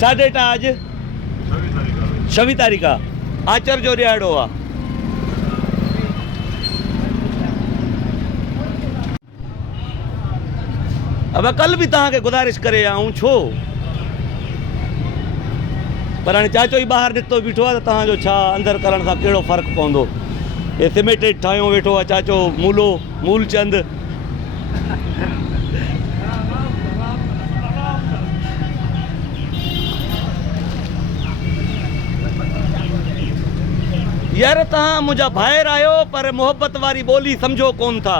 साढ़े टा आज 26 तारीख आचर जो रियाड़ो आ। अब कल भी तहां के गुजारिश करे आऊं छो पर हाणे चाचो ही बाहर निकतो बीठो आहे त तहां जो छा अंदर करण सां कहिड़ो फ़र्क़ु पवंदो। ये सिमेटेड ठाहियो वेठो आहे चाचो मूलचंद। यार तहां मुंहिंजा भाइर आयो पर मोहब्बत वारी ॿोली सम्झो कोन था।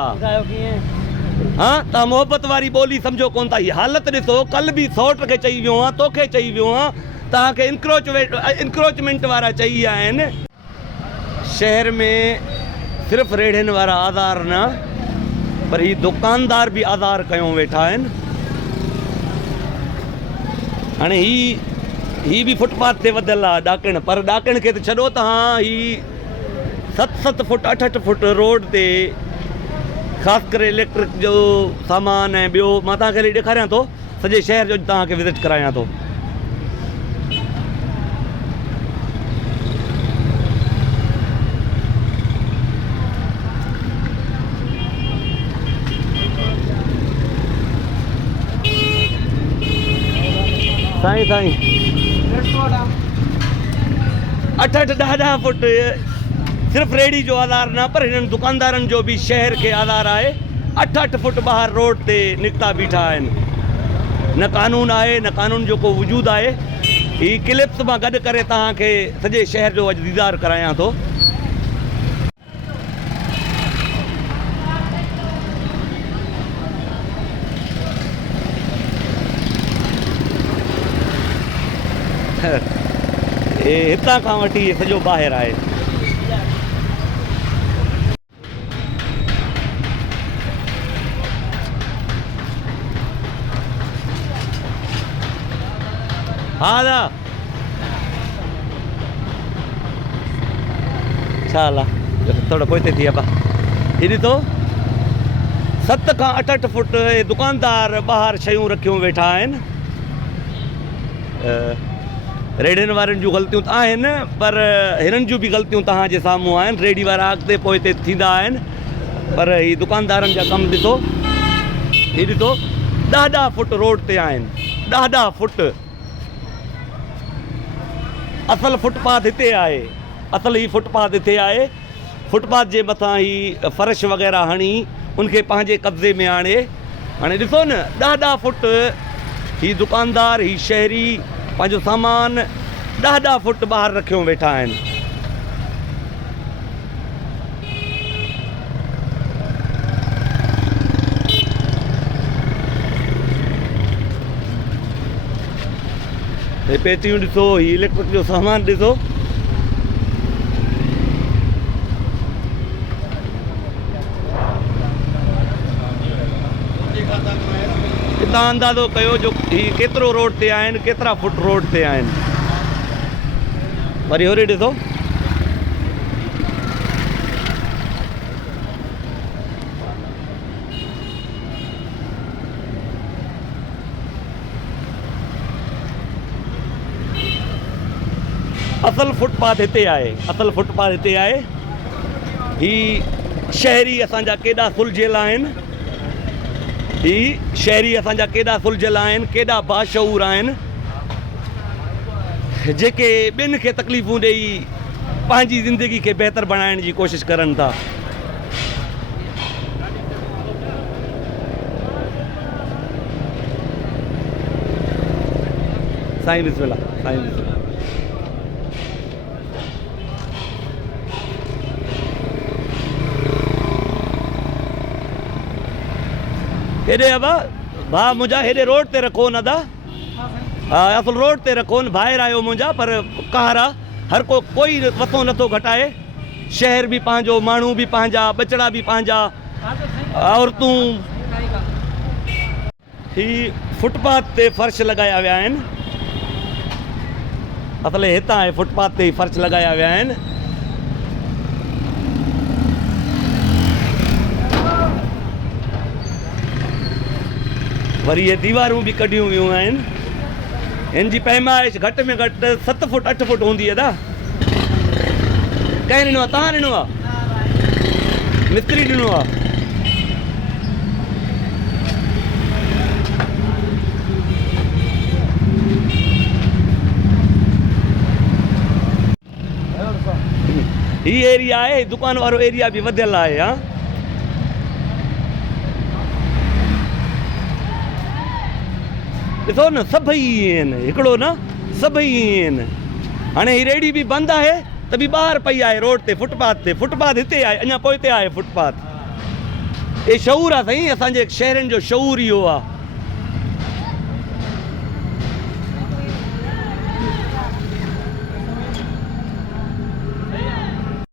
हाँ तहां मोहब्बत वारी ॿोली सम्झो कोन था। ये हालत ॾिसो कल भी सौट खे चई वियो आहे तोखे चई वियो आहे तहां खे इंक्रोचमेंट वारा चई आहिनि। शहर में सिर्फ़ रेढ़ियुनि वारा आज़ार न पर ही दुकानदार भी आज़ार कयूं वेठा आहिनि। हाणे ही भी फुटपाथ ते वधियल आहे ॾाकिण पर ॾाकिण खे त छॾो तहां ही 7-7 फुट 8-8 फुट रोड ते ख़ासि करे इलेक्ट्रिक जो सामान ऐं ॿियो मां तव्हांखे हली ॾेखारियां थो सॼे शहर जो तव्हांखे विज़िट करायां थो। साईं 8-8 10-10 फुट सिर्फ रेड़ी जो आधार ना पर इन दुकानदारन जो भी शहर के आधार आए 8-8 फुट बाहर रोड ते निकता बीठा आहिनि। न कानून आहे न कानून जो को वजूद आहे। ही क्लिप्स मां गॾु करे तव्हांखे सॼे शहर जो अॼु दीदार करायां थो। हितां खां वठी सॼो ॿाहिरि आहे। हा दा छा हाल आहे थोरो पोइते थी अबा ही ॾिसो 7 खां 8-8 फुट दुकानदार ॿाहिरि शयूं रखियूं वेठा आहिनि। रेड़ियुनि वारनि जूं ग़लतियूं त आहिनि पर हिननि जूं बि ग़लतियूं तव्हांजे साम्हूं आहिनि। रेड़ी वारा अॻिते पोइते थींदा आहिनि पर ही दुकानदारनि जा कमु ॾिसो। ही ॾिसो 10-10 फुट रोड ते आहिनि 10-10 फुट। असल फुटपाथ हिते आहे। असल ही फुटपाथ हिते आहे। फुटपाथ जे मथां ही फ़र्श वग़ैरह हणी उनखे पंहिंजे कब्ज़े में आणे। हाणे ॾिसो न 10-10 फुट ही दुकानदार ही शहरी पंहिंजो सामान 10-10 फुट ॿाहिरि रखियो वेठा आहिनि। हे पेटियूं ॾिसो ही इलेक्ट्रिक जो सामान ॾिसो। हितां अंदाज़ो कयो जो ही केतिरो रोड ते आहिनि केतिरा फुट रोड ते आहिनि। वरी होरे ॾिसो असल फुटपाथ हिते आहे। असल फुटपाथ हिते आहे। ही शहरी असांजा केॾा सुलझियल आहिनि। ही शहरी असांजा केॾा सुलझियल आहिनि केॾा बाशऊर आहिनि जेके ॿियनि खे तकलीफ़ूं ॾेई पंहिंजी ज़िंदगी खे बहितर बणाइण जी कोशिशि करनि था। साईं बिस्मिल्लाह साईं बिस्मिल्लाह। हेॾे अबा भाउ मुंहिंजा हेॾे रोड ते रखो न दा। हा असुल रोड ते रखो न ॿाहिरि आयो मुंहिंजा पर कहर आहे हर कोई वथो नथो घटाए। शहर भी पंहिंजो माण्हू भी पंहिंजा बचड़ा भी पंहिंजा औरतूं। ही फुटपाथ ते फर्श लॻाया विया आहिनि। असल हितां आहे फुटपाथ ते फर्श लॻाया विया आहिनि। वरी ये दीवारूं भी कढियूं वियूं आहिनि। हिन जी पैमाइश घटि में घटि 7 फुट 8 फुट हूंदी आहे दा। कंहिं ॾिनो आहे? तव्हां ॾिनो आहे? मिस्त्री ॾिनो आहे? ही एरिया आहे, दुकान वारो एरिया बि वधियल आहे। हा ॾिसो न, सभई ईअं आहिनि, हिकिड़ो न सभई ईअं आहिनि। हाणे ही रेडी बि बंदि आहे त बि ॿाहिरि पई आहे रोड ते, फुटपाथ ते। फुटपाथ हिते आहे, अञा पोइ हिते आहे फुटपाथ। ये शऊर आहे साईं, असांजे शहरनि जो शऊर इहो आहे।